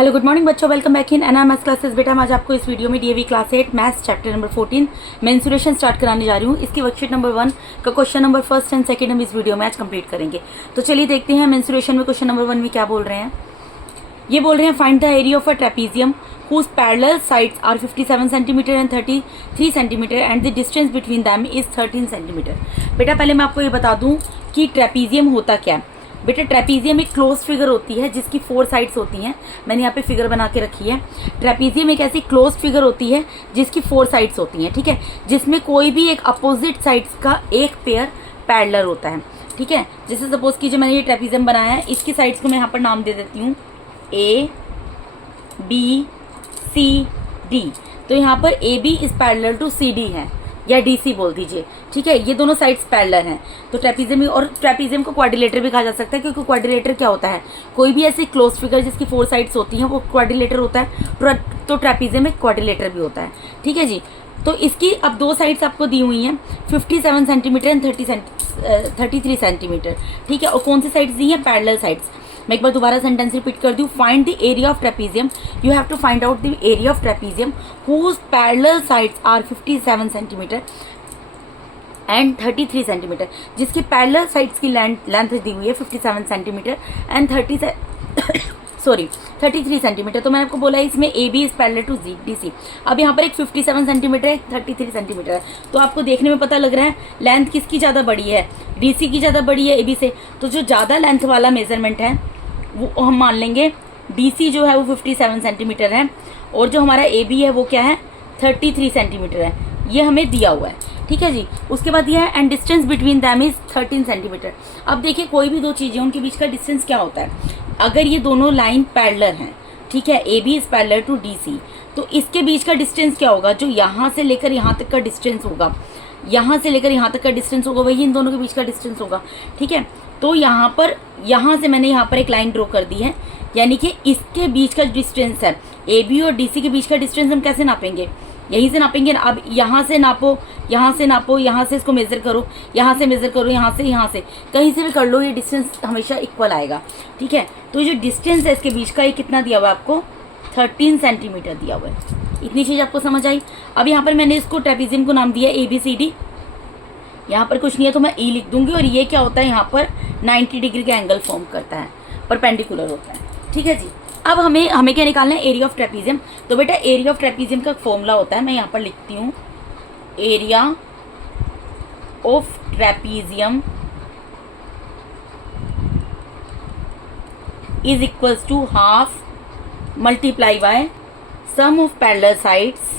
Hello good morning बच्चों, welcome back in NR maths classes. बेटा मैं आज आपको इस वीडियो में DAV class 8 maths chapter number 14 mensuration start कराने जा रही हूँ। इसकी वर्कशीट नंबर 1 का question number first and second हम इस वीडियो में आज कंप्लीट करेंगे। तो चलिए देखते हैं मेंसुरेशन में क्वेश्चन नंबर 1 में क्या बोल रहे हैं। ये बोल रहे हैं find the area of a trapezium whose parallel sides are 57 cm and 33 cm and the distance between them is 13 cm। बेटा पहले मैं आपको ये बता दूं कि ट्रेपीजियम होता क्या है। बेटा ट्रेपीजियम एक क्लोज फिगर होती है जिसकी 4 साइड्स होती हैं। मैंने यहाँ पे फिगर बना के रखी है। ट्रेपीजियम एक ऐसी क्लोज फिगर होती है जिसकी 4 साइड्स होती हैं, ठीक है, जिसमें कोई भी एक अपोजिट साइड्स का एक पेयर पैरेलल होता है, ठीक है। जैसे सपोज कीजिए मैंने ये ट्रेपीजियम बनाया है, इसकी साइड्स को मैं यहाँ पर नाम दे देती हूँ ए बी सी डी। तो यहाँ पर A B is parallel to C D है या डी सी बोल दीजिए, ठीक है। ये दोनों साइड्स पैरेलल हैं। तो ट्रेपीजियम, और ट्रेपीजियम को क्वाड्रिलेटर भी कहा जा सकता है क्योंकि क्वाड्रिलेटर क्या होता है, कोई भी ऐसी क्लोज फिगर जिसकी 4 साइड्स होती हैं वो क्वाड्रिलेटर होता है। तो ट्रेपीजियम एक क्वाड्रिलेटर भी होता है, ठीक है जी। तो इसकी अब 2 साइड्स आपको दी हुई हैं 57 सेंटीमीटर एंड 33 सेंटीमीटर, ठीक है। और कौन सी साइड्स दी हैं? Parallel sides. मैं एक बार दोबारा सेंटेंस रिपीट कर दूं। Find the area of trapezium, you have to find out the area of trapezium whose parallel sides are 57 centimetre and 33 centimetre, जिसकी पैरेलल साइड्स की लेंथ दी हुई है 57 सेंटीमीटर एंड 33 सेंटीमीटर। तो मैंने आपको बोला इसमें A B is parallel to D C. अब यहाँ पर एक 57 सेंटीमीटर है, 33 सेंटीमीटर है। तो आपको देखने में पता लग रहा है लेंथ किसकी ज़्यादा बड़ी है, डी सी की ज़्यादा बड़ी है ए बी से। तो जो ज़्यादा लेंथ वाला मेजरमेंट है वो हम मान लेंगे डी सी जो है वो 57 सेंटीमीटर है और जो हमारा ए बी है वो क्या है 33 सेंटीमीटर है। ये हमें दिया हुआ है, ठीक है जी। उसके बाद दिया है and distance between them is 13 centimetre. अब देखिए कोई भी दो चीज़ें उनके बीच का डिस्टेंस क्या होता है। अगर ये दोनों लाइन पैरेलल हैं, ठीक है, A B is parallel to D C, तो इसके बीच का डिस्टेंस क्या होगा? जो यहाँ से लेकर यहाँ तक का डिस्टेंस होगा, यहाँ से लेकर यहाँ तक का डिस्टेंस होगा, वही इन दोनों के बीच का डिस्टेंस होगा, ठीक है। तो यहाँ से मैंने यहाँ पर एक लाइन ड्रॉ कर दी है, यानी कि इसके बीच का डिस्टेंस है ए बी और डी सी के बीच का डिस्टेंस हम कैसे नापेंगे? यहीं से नापेंगे ना। अब यहाँ से नापो, यहाँ से नापो, यहाँ से इसको मेज़र करो, यहाँ से मेज़र करो, यहाँ से कहीं से भी कर लो, ये डिस्टेंस हमेशा इक्वल आएगा, ठीक है। तो जो डिस्टेंस है इसके बीच का ये कितना दिया हुआ है आपको? 13 सेंटीमीटर दिया हुआ है। इतनी चीज़ आपको समझ आई। अब यहाँ पर मैंने इसको ट्रेपीजियम को नाम दिया ए बी सी डी। यहाँ पर कुछ नहीं है तो मैं ई लिख दूंगी। और ये क्या होता है, यहाँ पर 90 डिग्री का एंगल फॉर्म करता है, परपेंडिकुलर होता है, ठीक है जी। अब हमें क्या निकालना है? Area of trapezium. तो बेटा एरिया ऑफ ट्रेपीजियम का फॉर्मूला होता है, मैं यहाँ पर लिखती हूँ area of trapezium is equals to half multiply by sum of parallel sides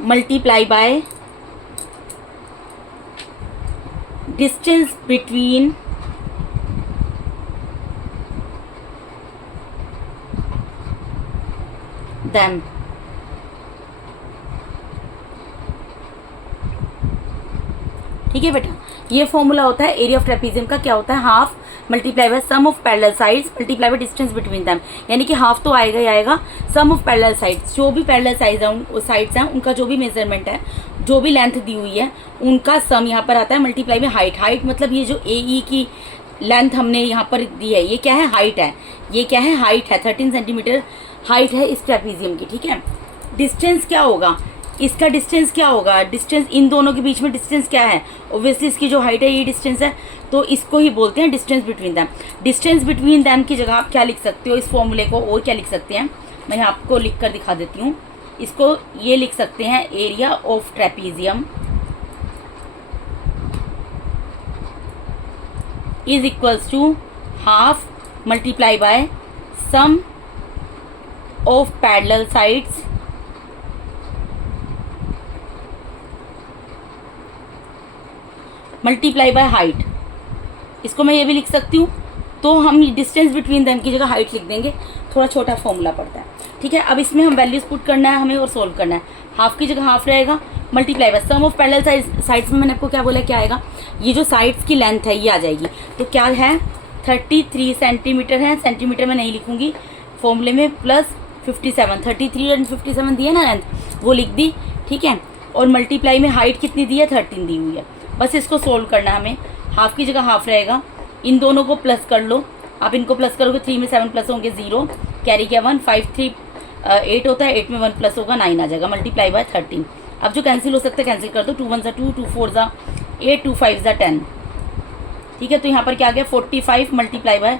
multiply by distance between them। ठीक है बेटा, ये फॉर्मूला होता है एरिया ऑफ ट्रेपीजियम का। क्या होता है? Half multiply by sum of parallel sides multiply by distance between them. यानी कि हाफ तो आएगा ही आएगा, सम ऑफ पैरेलल साइड्स, जो भी पैरेलल साइड्स हैं उनका जो भी मेजरमेंट है, जो भी लेंथ दी हुई है उनका सम यहाँ पर आता है मल्टीप्लाई में हाइट। हाइट मतलब ये जो ए ई की लेंथ हमने यहाँ पर दी है, ये क्या है? हाइट है। ये क्या है? हाइट है। 13 सेंटीमीटर हाइट है इस ट्रेपीजियम की, ठीक है। डिस्टेंस क्या होगा? इसका डिस्टेंस क्या होगा? डिस्टेंस इन दोनों के बीच में डिस्टेंस क्या है? ऑब्वियसली इसकी जो हाइट है ये डिस्टेंस है, तो इसको ही बोलते हैं distance between them. Distance between them की जगह आप क्या लिख सकते हो इस फॉर्मूले को? और क्या लिख सकते हैं, मैं आपको लिख कर दिखा देती हूँ। इसको ये लिख सकते हैं area of trapezium is equals to half multiply by sum of parallel sides multiply by height. इसको मैं ये भी लिख सकती हूँ। तो हम डिस्टेंस बिटवीन देम की जगह हाइट लिख देंगे, थोड़ा छोटा फॉर्मूला पड़ता है, ठीक है। अब इसमें हम वैल्यूज पुट करना है हमें और सोल्व करना है। हाफ की जगह हाफ रहेगा, multiply by sum of parallel sides में मैंने आपको क्या बोला, क्या आएगा? ये जो साइड्स की लेंथ है ये आ जाएगी। तो क्या है? 33 सेंटीमीटर है, सेंटीमीटर में नहीं लिखूंगी फॉर्मूले में, प्लस 57, 33 एंड 57 दिए ना लेंथ, वो लिख दी, ठीक है। और मल्टीप्लाई में हाइट कितनी दी है, 13 दी हुई है। बस इसको सोल्व करना है हमें। हाफ की जगह हाफ रहेगा, इन दोनों को प्लस कर लो। आप इनको प्लस करोगे 3 में 7 प्लस होंगे 0, कैरी किया 1, 5 3 8 होता है, 8 में 1 प्लस होगा 9 आ जाएगा, मल्टीप्लाई बाय 13। अब जो कैंसिल हो सकता है कैंसिल कर दो, 2 1 2, 2 4 8, 2 5 10। ठीक है, तो यहाँ पर क्या आ गया 45 मल्टीप्लाई बाय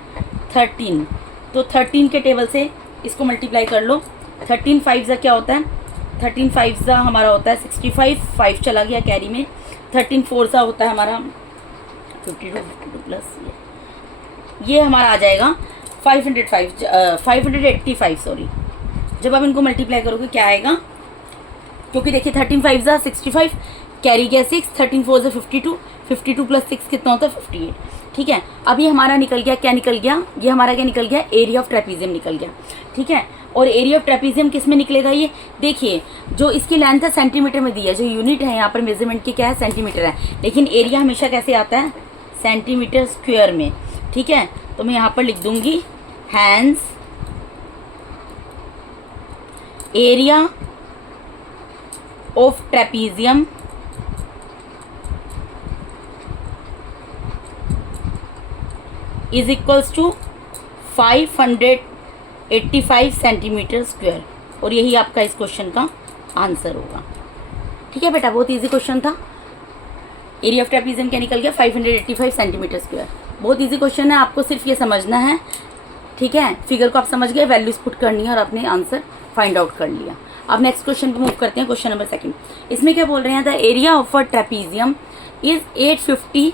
13। तो 13 के टेबल से इसको मल्टीप्लाई कर लो। 13 5 क्या होता है, 13 5 हमारा होता है 65, 5 चला गया कैरी में। 13 4 होता है हमारा 52 प्लस ये हमारा आ जाएगा 585 सॉरी। जब आप इनको मल्टीप्लाई करोगे क्या आएगा, क्योंकि देखिए 13 5 65, कैरी गया 6, 13 4 52, 52 प्लस 6 कितना होता है 58। ठीक है, अब ये हमारा निकल गया, क्या निकल गया, ये हमारा क्या निकल गया, एरिया ऑफ ट्रेपीजियम निकल गया। ठीक है, और एरिया ऑफ ट्रेपीजियम किस में निकलेगा, ये देखिए जो इसकी लेंथ है सेंटीमीटर में दी है, जो यूनिट है यहाँ पर मेजरमेंट की क्या है, सेंटीमीटर है, लेकिन एरिया हमेशा कैसे आता है, सेंटीमीटर स्क्वायर में। ठीक है, तो मैं यहाँ पर लिख दूंगी hence area of trapezium is equals to 585 centimetre square, और यही आपका इस क्वेश्चन का आंसर होगा। ठीक है बेटा, बहुत इजी क्वेश्चन था। एरिया ऑफ ट्रेपीजियम क्या निकल गया, 585 सेंटीमीटर स्क्वायर। बहुत इजी क्वेश्चन है, आपको सिर्फ ये समझना है। ठीक है, फिगर को आप समझ गए, वैल्यूज पुट करनी है और आपने आंसर फाइंड आउट कर लिया। अब नेक्स्ट क्वेश्चन पे मूव करते हैं, क्वेश्चन नंबर 2। इसमें क्या बोल रहे हैं, the area of a trapezium is 850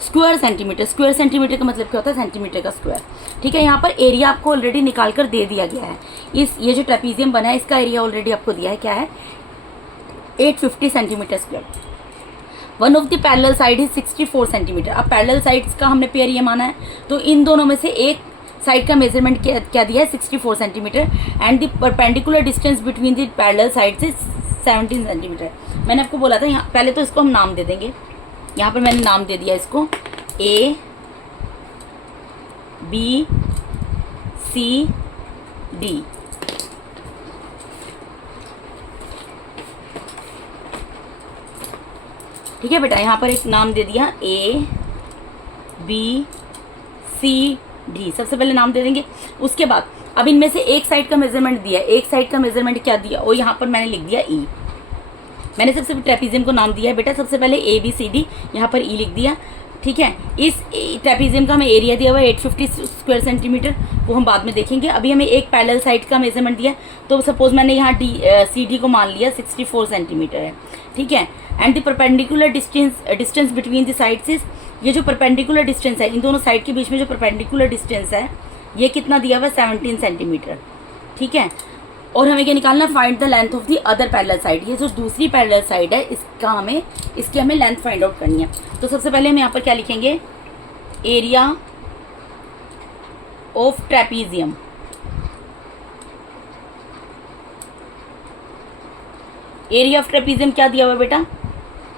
square centimetre. Square centimetre का मतलब क्या होता है, सेंटीमीटर का स्क्वायर। ठीक है, यहाँ पर एरिया आपको ऑलरेडी निकाल कर दे दिया गया है। ये जो ट्रेपीजियम बना है इसका एरिया ऑलरेडी आपको दिया है, क्या है 850 centimetre square. One of the parallel side is 64 centimetre. अब पैरेलल साइड्स का हमने पेयर ये माना है, तो इन दोनों में से एक साइड का मेजरमेंट क्या दिया है, 64 centimetre, and the perpendicular distance between the parallel sides is 17 centimetre. मैंने आपको बोला था यहाँ, पहले तो इसको हम नाम दे देंगे। यहाँ पर मैंने नाम दे दिया इसको A B C D। ठीक है बेटा, यहाँ पर एक नाम दे दिया A B C D, सबसे पहले नाम दे देंगे। उसके बाद अब इनमें से एक साइड का मेजरमेंट दिया, एक साइड का मेजरमेंट क्या दिया, और यहाँ पर मैंने लिख दिया E। मैंने सबसे ट्रेपीजियम को नाम दिया है बेटा, सबसे पहले ABCD, यहाँ पर E लिख दिया। ठीक है, इस ट्रेपीजियम का हमें एरिया दिया हुआ है 850 स्क्वायर सेंटीमीटर, वो हम बाद में देखेंगे। अभी हमें एक पैरेलल साइड का मेजरमेंट दिया, तो सपोज मैंने यहाँ CD को मान लिया 64 सेंटीमीटर है। ठीक है, and the perpendicular distance between the sides is, ये जो परपेंडिकुलर डिस्टेंस है इन दोनों साइड के बीच में जो परपेंडिकुलर डिस्टेंस है ये कितना दिया हुआ है 17 सेंटीमीटर। ठीक है, और हमें क्या निकालना, find the length of the other parallel side. ये जो दूसरी पैरेलल साइड है इसकी हमें लेंथ फाइंड आउट करनी है। तो सबसे पहले हम यहाँ पर क्या लिखेंगे, area of trapezium. Area of trapezium क्या दिया हुआ बेटा,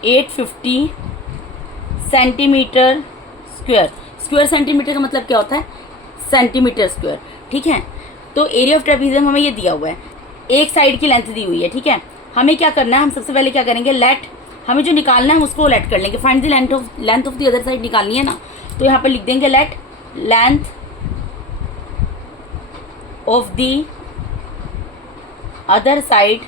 850 सेंटीमीटर स्क्वायर। स्क्वायर सेंटीमीटर का मतलब क्या होता है, सेंटीमीटर स्क्वायर। ठीक है, तो एरिया ऑफ ट्रेपीजियम हमें ये दिया हुआ है, एक साइड की लेंथ दी हुई है। ठीक है, हमें क्या करना है, हम सबसे पहले क्या करेंगे, लेट, हमें जो निकालना है उसको लेट कर लेंगे। Find the length of the other side निकालनी है ना, तो यहाँ पर लिख देंगे let length of the other side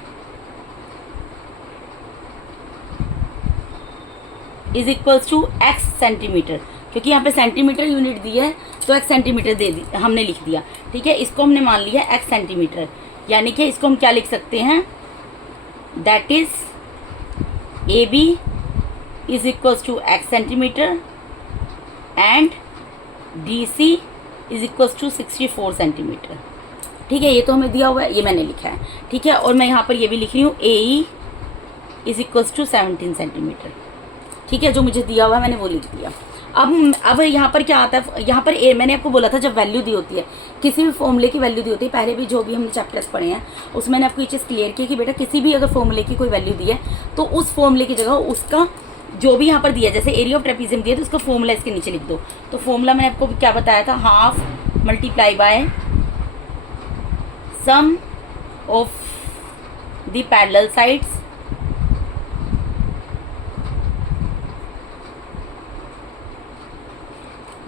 is equals to x centimetre, क्योंकि यहाँ पे सेंटीमीटर यूनिट दी है तो x सेंटीमीटर दे दी हमने लिख दिया। ठीक है, इसको हमने मान लिया x सेंटीमीटर, यानी कि इसको हम क्या लिख सकते हैं, that is AB is equals to x centimetre and DC is equals to 64 centimetre. ठीक है, ये तो हमें दिया हुआ है, ये मैंने लिखा है। ठीक है, और मैं यहाँ पर ये भी लिख रही हूँ AE is equals to 17 centimetre. ठीक है, जो मुझे दिया हुआ है मैंने वो लिख दिया। अब यहाँ पर क्या आता है, यहाँ पर मैंने आपको बोला था जब वैल्यू दी होती है, किसी भी फॉर्मूले की वैल्यू दी होती है, पहले भी जो भी हमने चैप्टर्स पढ़े हैं उसमें मैंने आपको ये चीज़ क्लियर की कि बेटा किसी भी अगर फॉर्मूले की कोई वैल्यू दी है तो उस फॉर्मूले की जगह उसका जो भी यहाँ पर दिया, जैसे एरिया ऑफ ट्रेपीजियम दिया तो उसका फॉर्मूला इसके नीचे लिख दो। तो फॉर्मूला मैंने आपको क्या बताया था, half multiply by sum of the parallel sides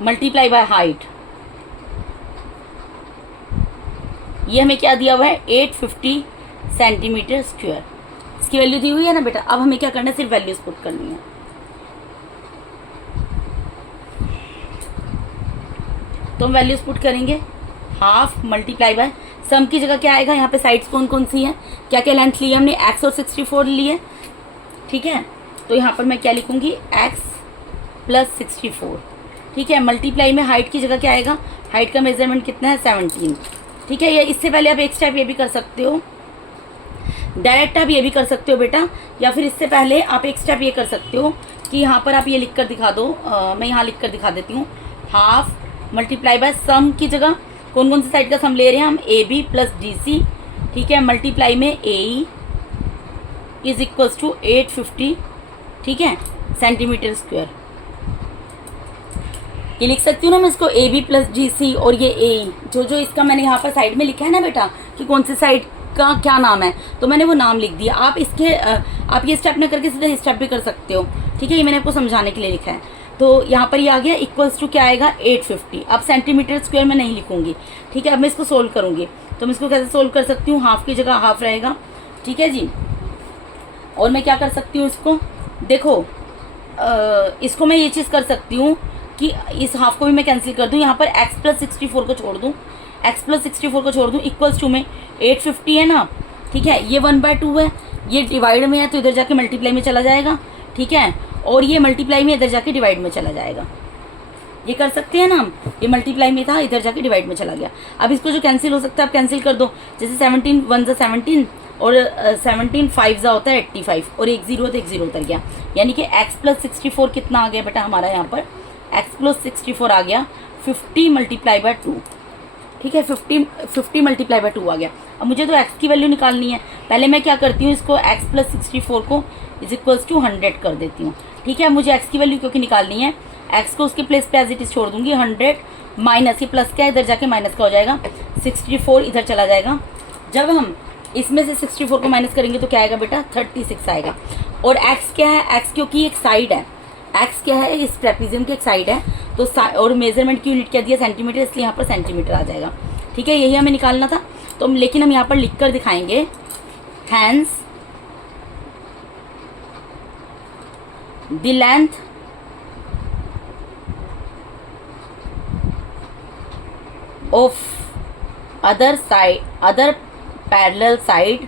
multiply by height, ये हमें क्या दिया हुआ है 850 सेंटीमीटर स्क्वायर, इसकी वैल्यू दी हुई है ना बेटा। अब हमें क्या करना है, सिर्फ वैल्यूज पुट करनी है। तो हम वैल्यूज पुट करेंगे, हाफ मल्टीप्लाई बाय, सम की जगह क्या आएगा, यहाँ पे साइड्स कौन कौन सी हैं, क्या क्या लेंथ ली है हमने, x और 64 ली है, ठीक है। तो यहाँ पर मैं क्या लिखूंगी, x प्लस 64, ठीक है। मल्टीप्लाई में हाइट की जगह क्या आएगा, हाइट का मेजरमेंट कितना है 17, ठीक है। या इससे पहले आप एक स्टेप ये भी कर सकते हो, डायरेक्ट आप ये भी कर सकते हो बेटा, या फिर इससे पहले आप एक स्टेप ये कर सकते हो कि यहाँ पर आप ये लिख कर दिखा दो, मैं यहाँ लिख कर दिखा देती हूँ, हाफ मल्टीप्लाई बाय सम की जगह कौन कौन सी साइड का सम ले रहे हैं हम, A B plus D C, ठीक है। मल्टीप्लाई में A E is equals to 850, ठीक है, सेंटीमीटर स्क्वायर। ये लिख सकती हूँ ना मैं इसको, A B plus D C, और ये ए ई जो इसका मैंने यहाँ पर साइड में लिखा है ना बेटा कि कौन सी साइड का क्या नाम है, तो मैंने वो नाम लिख दिया। आप इसके आप ये स्टेप न करके सीधा स्टेप भी कर सकते हो, ठीक है। ये मैंने आपको समझाने के लिए लिखा है। तो यहाँ पर ये आ गया इक्वल्स टू क्या आएगा 850। अब सेंटीमीटर स्क्वायर में नहीं लिखूंगी, ठीक है। अब मैं इसको सोल्व करूंगी, तो मैं इसको कैसे सोल्व कर सकती हूँ, हाफ की जगह हाफ रहेगा, ठीक है जी। और मैं क्या कर सकती हूँ इसको, देखो इसको मैं ये चीज़ कर सकती हूँ कि इस हाफ को भी मैं कैंसिल कर दूँ, यहाँ पर x प्लस 64 को छोड़ दूँ, x प्लस 64 को छोड़ दूँ, इक्वल्स टू में 850 है ना, ठीक है। ये 1/2 है, ये डिवाइड में है तो इधर जाके मल्टीप्लाई में चला जाएगा, ठीक है। और ये मल्टीप्लाई में इधर जाके डिवाइड में चला जाएगा, ये कर सकते हैं ना हम। ये मल्टीप्लाई में था, इधर जाके डिवाइड में चला गया। अब इसको जो कैंसिल हो सकता है आप कैंसिल कर दो, जैसे 17 1 ज़ा 17 और 17 5 ज़ा होता है 85, और एक 0 तो एक 0 उतर गया, यानी कि x प्लस 64 कितना आ गया बेटा हमारा, यहाँ पर x प्लस 64 आ गया 50 मल्टीप्लाई बाय 2, ठीक है। 50 मल्टीप्लाई बाय 2 आ गया। अब मुझे तो x की वैल्यू निकालनी है, पहले मैं क्या करती हूँ, इसको x प्लस 64 को इज इक्वल्स टू 100 कर देती हूँ, ठीक है। मुझे x की वैल्यू क्योंकि निकालनी है, x को उसके प्लेस पे एज इट इज छोड़ दूंगी, 100 माइनस, ये प्लस क्या इधर जाके माइनस का हो जाएगा, 64 इधर चला जाएगा। जब हम इसमें से 64 को माइनस करेंगे तो क्या आएगा बेटा 36 आएगा। और x क्या है, x क्योंकि एक साइड है, x क्या है, इस ट्रेपीजियम की एक साइड है, तो और मेजरमेंट की यूनिट क्या दिया सेंटीमीटर, इसलिए यहाँ पर सेंटीमीटर आ जाएगा, ठीक है। यही हमें निकालना था, तो लेकिन हम यहाँ पर लिख कर दिखाएंगे, hence the length of other parallel side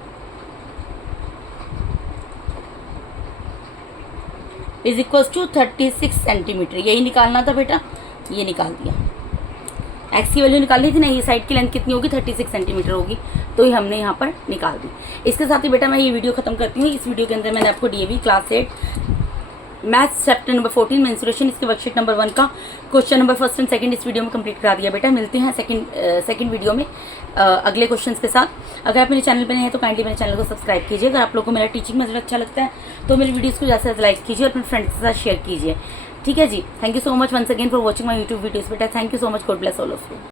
is equals to 36 centimetre. यही निकालना था बेटा, ये निकाल दिया। x की वैल्यू निकालनी थी ना, ये साइड की लेंथ कितनी होगी 36 सेंटीमीटर होगी, तो ये हमने यहाँ पर निकाल दी। इसके साथ ही बेटा मैं ये वीडियो खत्म करती हूँ। इस वीडियो के अंदर मैंने आपको DAV class 8 maths chapter number 14 mensuration, इसके वर्कशीट नंबर 1 का question number first and second इस वीडियो में कंप्लीट करा दिया बेटा। मिलते हैं सेकंड वीडियो में अगले क्वेश्चंस के साथ। अगर आप मेरे चैनल पर नए हैं तो काइंडली मेरे चैनल को सब्सक्राइब कीजिए। अगर आप लोगों को मेरा टीचिंग मेथड अच्छा लगता है तो मेरी वीडियोज़ को ज़्यादा से ज़्यादा लाइक कीजिए और अपने फ्रेंड्स के साथ शेयर कीजिए, ठीक है जी। Thank you so much once again for watching my YouTube videos बेटा। Thank you so much, god bless all of you.